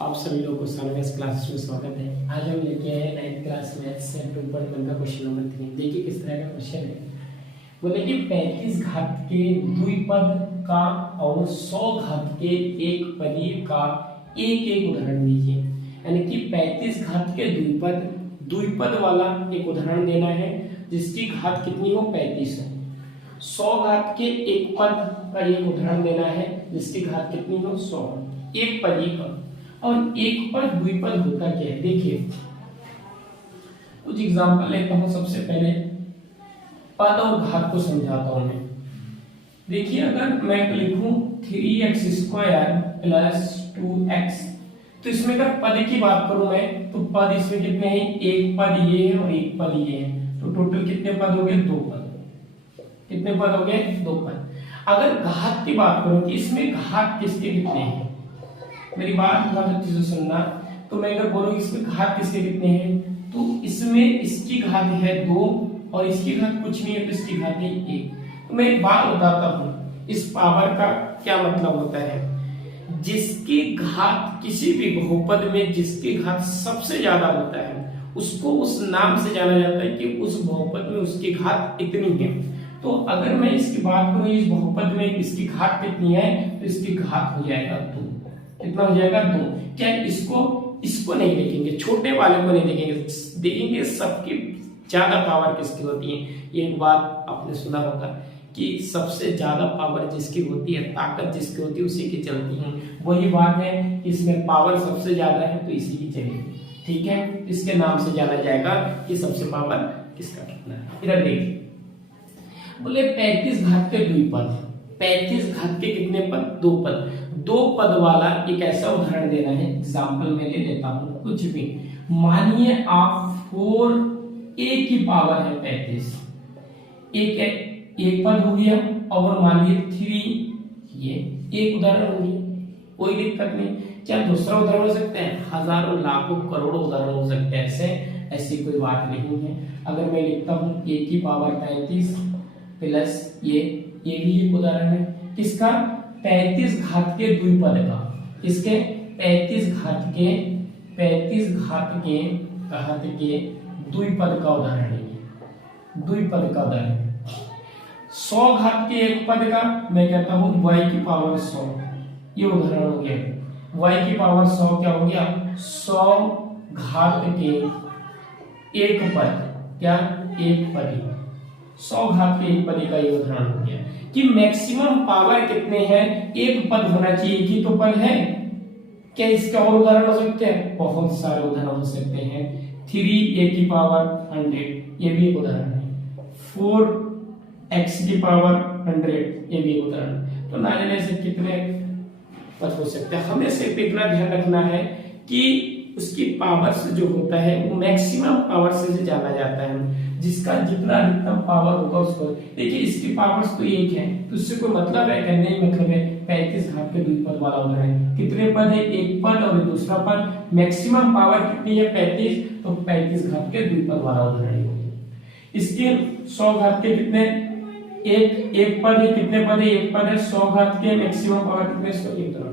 आप सभी लोगों को सनवेस क्लासेस में स्वागत है। आज हम लेके आए 9th क्लास मैथ्स से 2.1 का क्वेश्चन नंबर 3। देखिए किस तरह का क्वेश्चन है। बोले कि 35 घात के द्विपद का और 100 घात के एक पदीय का एक एक उदाहरण दीजिए। यानी कि 35 घात के द्विपद वाला एक उदाहरण देना है जिसकी घात कितनी हो 35 है। 100 घात के एक पद का एक उदाहरण देना है जिसकी घात कितनी हो 100, एक पदीय का। और एक पद द्विपद होता क्या है देखिए, कुछ एग्जांपल लेता हूं। सबसे पहले पद और घात को समझाता हूं मैं। देखिए अगर मैं लिखूं 3x² + 2x, तो इसमें अगर पद की बात करूं मैं तो पद इसमें कितने हैं, एक पद ये है और एक पद ये है, तो टोटल कितने पद हो गए, 2 पद। कितने पद हो गए, 2 पद। अगर घात की बात करूं कि इसमें घात किसके कितने हैं, मेरी बात बहुत अच्छे से सुनना। तो मैं अगर बोलूं इसमें घात किसके कितने हैं, तो इसमें इसकी घात है 2 और इसकी घात कुछ नहीं है, तो इसकी घात है 1। तो मैं एक बात बताता हूं, इस पावर का क्या मतलब होता है। जिसकी घात किसी भी बहुपद में जिसकी घात सबसे ज्यादा होता है उसको उस नाम से जाना जाता है कि उस बहुपद में उसकी घात इतनी है। तो अगर मैं इसकी बात करूं इस बहुपद में इसकी घात कितनी है, तो इसकी घात हो जाएगा 2। कितना हो जाएगा, 2। क्या इसको नहीं देखेंगे, छोटे वाले को नहीं देखेंगे, देखेंगे सबकी ज्यादा पावर किसकी होती है। एक बात आपने सुना होगा कि सबसे ज्यादा पावर जिसकी होती है, ताकत जिसकी होती है उसी की चलती है। वही बात है, इसमें पावर सबसे ज्यादा है तो इसी की चलेगी। ठीक है, इसके नाम से जाना जाएगा कि सबसे पावर किसका कितना है। इधर देखिए, बोले 35 घात के द्विपद, 35 घात के कितने पद, 2 पद। 2 पद वाला एक ऐसा उदाहरण देना है। एग्जाम्पल में ले लेता हूं कुछ भी। मानिए आप 4a की पावर है 35, एक पद हो गया, और मानिए 3, ये एक उदाहरण हो गया, कोई दिक्कत नहीं। क्या दूसरा उदाहरण हो सकता है, हजारों लाखों करोड़ों उदाहरण हो सकते हैं, ऐसी कोई बात नहीं है। अगर मैं लिखता हूं a की पावर 35 प्लस ये भी एक उदाहरण है किसका, 35 घात के द्विपद का। किसके, 35 घात के द्विपद का उदाहरण है, द्विपद का उदाहरण। 100 घात के एक पद का मैं कहता हूं y की पावर 100, ये उदाहरण हो गया। y की पावर 100 क्या हो गया, 100 घात के एक पद, क्या एक पद, 100 घात के एक पद का ये उदाहरण हो गया। कि मैक्सिमम पावर कितने हैं, एक पद होना चाहिए, एक ही तो पद है। क्या इसके और उदाहरण हो सकते हैं, बहुत सारे उदाहरण हो सकते हैं। 3a की पावर 100, ये भी एक उदाहरण है। 4x की पावर 100, ये भी एक उदाहरण। तो ना जाने से कितने पद हो सकते हैं। हमें सिर्फ इतना ध्यान रखना है कि उसकी पावर से जो होता है वो मैक्सिमम पावर से जाना जाता है। जिसका जितना अधिकतम पावर होगा उसको। देखिए इसकी पावर्स तो एक है, तो उससे कोई मतलब है क्या, नहीं मतलब है। 35 घात के द्विपद वाला उदाहरण, कितने पद है, एक पद और दूसरा पद, मैक्सिमम पावर कितनी है 35, तो 35 घात के द्विपद वाला उदाहरण है। इसके 100 घात के कितने, एक पद है, कितने पद है, एक पद है, 100 घात के मैक्सिमम पावर कितने, 100।